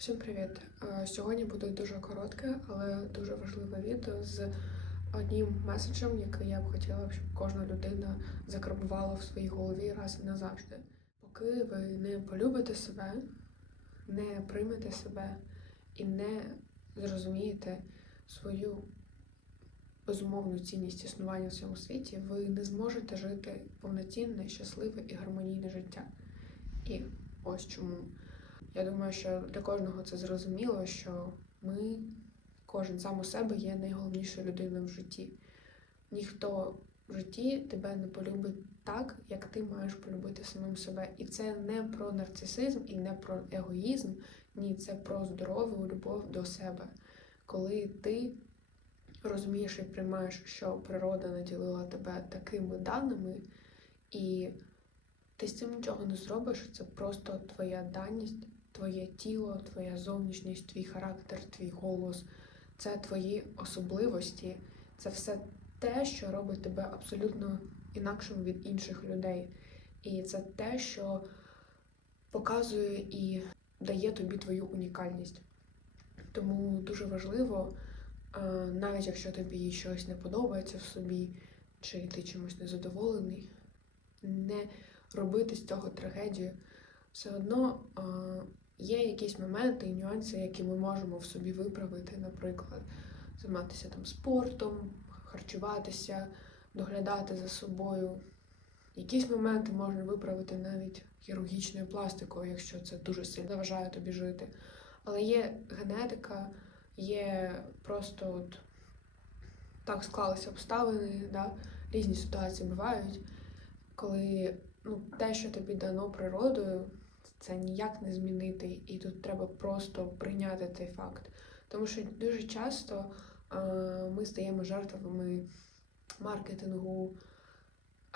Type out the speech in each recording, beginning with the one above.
Всім привіт! Е, Сьогодні буде дуже коротке, але дуже важливе відео з одним меседжем, який я б хотіла, щоб кожна людина закарбувала в своїй голові раз і назавжди. Поки ви не полюбите себе, не приймете себе і не зрозумієте свою безумовну цінність існування в цьому світі, ви не зможете жити повноцінне, щасливе і гармонійне життя. І ось чому. Я думаю, що для кожного це зрозуміло, що ми, кожен сам у себе є найголовнішою людиною в житті. Ніхто в житті тебе не полюбить так, як ти маєш полюбити самим себе. І це не про нарцисизм і не про егоїзм, ні, це про здорову любов до себе. Коли ти розумієш і приймаєш, що природа наділила тебе такими даними, і ти з цим нічого не зробиш, це просто твоя даність, твоє тіло, твоя зовнішність, твій характер, твій голос, це твої особливості, це все те, що робить тебе абсолютно інакшим від інших людей. І це те, що показує і дає тобі твою унікальність. Тому дуже важливо, е, навіть якщо тобі щось не подобається в собі, чи ти чимось незадоволений, не робити з цього трагедію. Все одно е, є якісь моменти і нюанси, які ми можемо в собі виправити, наприклад, займатися там спортом, харчуватися, доглядати за собою. Якісь моменти можна виправити навіть хірургічною пластикою, якщо це дуже сильно заважає тобі жити. Але є генетика, є просто от так склалися обставини, да? різні ситуації бувають, коли ну, те, що тобі дано природою, це ніяк не змінити, і тут треба просто прийняти цей факт. Тому що дуже часто е, ми стаємо жертвами маркетингу,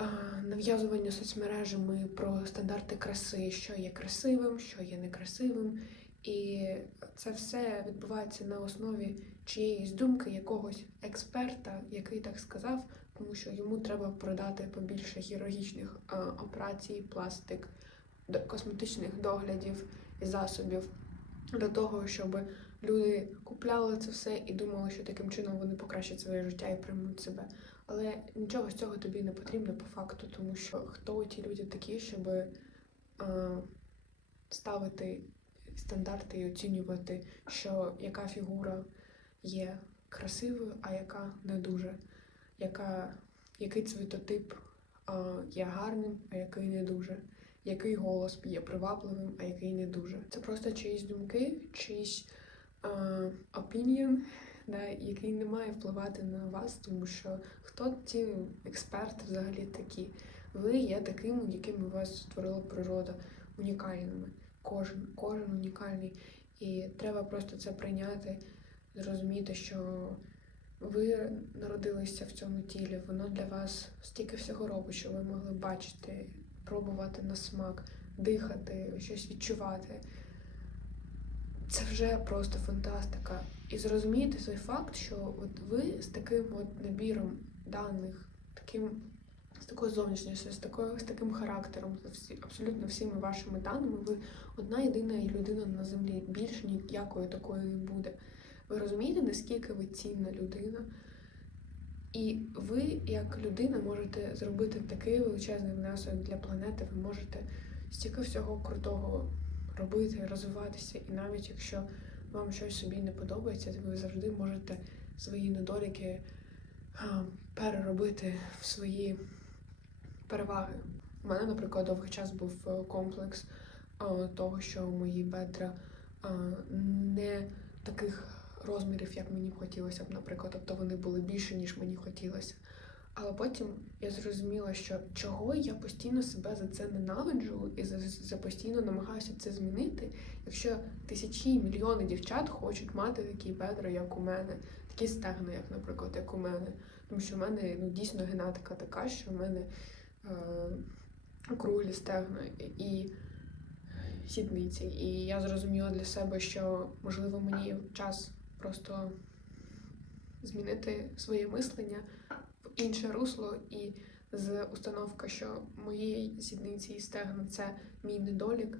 е, нав'язування соцмережами про стандарти краси, що є красивим, що є некрасивим. І це все відбувається на основі чиєїсь думки, якогось експерта, який так сказав, тому що йому треба продати побільше хірургічних е, операцій, пластик, косметичних доглядів і засобів для того, щоб люди купляли це все і думали, що таким чином вони покращать своє життя і приймуть себе. Але нічого з цього тобі не потрібно по факту, тому що хто ті люди такі, щоб е, ставити стандарти і оцінювати, що яка фігура є красивою, а яка не дуже, яка, який цвітотип е, є гарним, а який не дуже, який голос є привабливим, а який не дуже. Це просто чиїсь думки, чиїсь е, opinion, да, який не має впливати на вас, тому що хто ці експерти взагалі такі? Ви є такими, якими вас створила природа, унікальними. Кожен, кожен унікальний. І треба просто це прийняти, зрозуміти, що ви народилися в цьому тілі, воно для вас стільки всього робить, що ви могли бачити, пробувати на смак, дихати, щось відчувати. Це вже просто фантастика. І зрозуміти той факт, що от ви з таким от набіром даних, таким, з такою зовнішністю, з такою, з таким характером, з всі, абсолютно всіми вашими даними, ви одна єдина людина на землі. Більше ніякої такої не буде. Ви розумієте, наскільки ви цінна людина? І ви, як людина, можете зробити такий величезний внесок для планети. Ви можете стільки всього крутого робити, розвиватися. І навіть якщо вам щось собі не подобається, ви завжди можете свої недоліки переробити в свої переваги. У мене, наприклад, довгий час був е, комплекс а, того, що мої бедра а, не таких розмірів, як мені б хотілося б, наприклад, тобто вони були більше, ніж мені хотілося. Але потім я зрозуміла, що чого я постійно себе за це ненавиджу і за, за постійно намагаюся це змінити, якщо тисячі мільйони дівчат хочуть мати такі бедра, як у мене, такі стегна, як, наприклад, як у мене. Тому що в мене ну, дійсно генетика така, що в мене е, округлі стегна і сідниці. І я зрозуміла для себе, що можливо мені час просто змінити своє мислення в інше русло і з установка, що мої сідниці і стегна це мій недолік,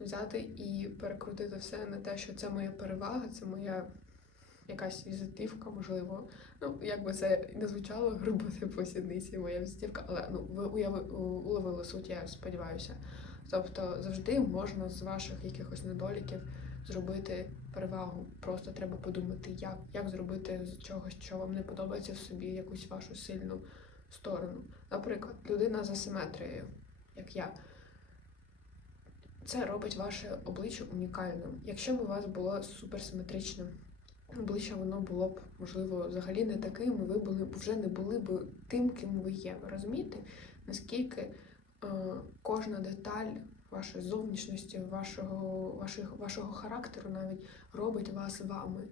взяти і перекрутити все на те, що це моя перевага, це моя якась візитивка, можливо. Ну, як би це не звучало, грубо типу сідниці, моя візитивка, але ну ви уяви, уловили суть, я сподіваюся. Тобто завжди можна з ваших якихось недоліків зробити перевагу. Просто треба подумати, як, як зробити з чогось, що вам не подобається в собі, якусь вашу сильну сторону. Наприклад, людина з асиметрією, як я. Це робить ваше обличчя унікальним. Якщо б у вас було суперсиметричне обличчя, воно було б, можливо, взагалі не таким, і ви були вже не були б тим, ким ви є. Ви розумієте, наскільки е, кожна деталь вашої зовнішності, вашого, ваших, вашого характеру навіть робить вас вами.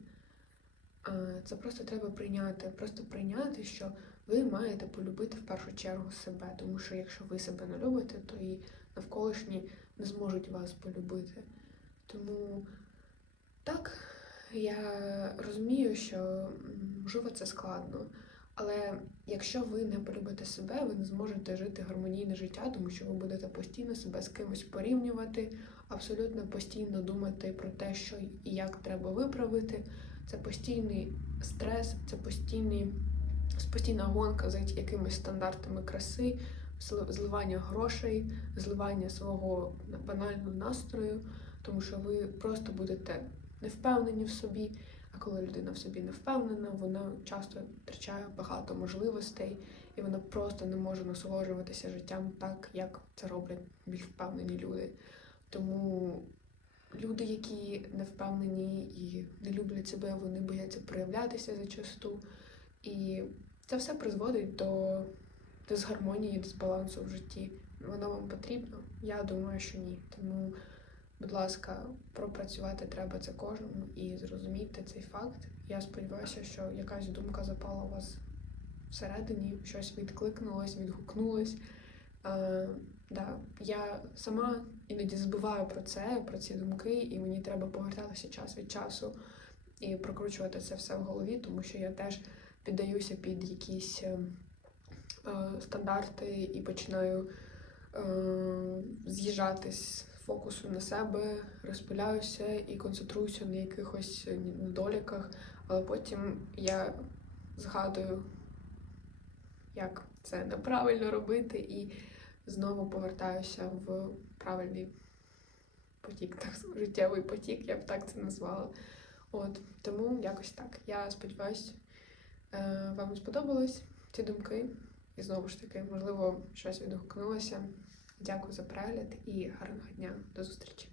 Е, Це просто треба прийняти. Просто прийняти, що ви маєте полюбити в першу чергу себе. Тому що якщо ви себе не любите, то і навколишні не зможуть вас полюбити. Тому так, я розумію, що можливо це складно. Але якщо ви не полюбите себе, ви не зможете жити гармонійне життя, тому що ви будете постійно себе з кимось порівнювати, абсолютно постійно думати про те, що і як треба виправити. Це постійний стрес, це постійний, постійна гонка за якимись стандартами краси, зливання грошей, зливання свого банального настрою, тому що ви просто будете не впевнені в собі. А коли людина в собі не впевнена, вона часто втрачає багато можливостей, і вона просто не може насолоджуватися життям так, як це роблять більш впевнені люди. Тому люди, які не впевнені і не люблять себе, вони бояться проявлятися зачасту. І це все призводить до дисгармонії, дисбалансу в житті. Воно вам потрібно? Я думаю, що ні. Тому, будь ласка, пропрацювати треба це кожному і зрозумійте цей факт. Я сподіваюся, що якась думка запала у вас всередині, щось відкликнулось, відгукнулось. Е, да, я сама іноді забуваю про це, про ці думки, і мені треба повертатися час від часу і прокручувати це все в голові, тому що я теж піддаюся під якісь е, е, стандарти і починаю е, з'їжджати з фокусу на себе, розпиляюся і концентруюся на якихось недоліках, але потім я згадую, як це неправильно робити, і знову повертаюся в правильний потік, так життєвий потік, я б так це назвала. От тому якось так. Я сподіваюся, е, вам сподобались ці думки. І знову ж таки, можливо, щось відгукнулося. Дякую за перегляд і гарного дня. До зустрічі!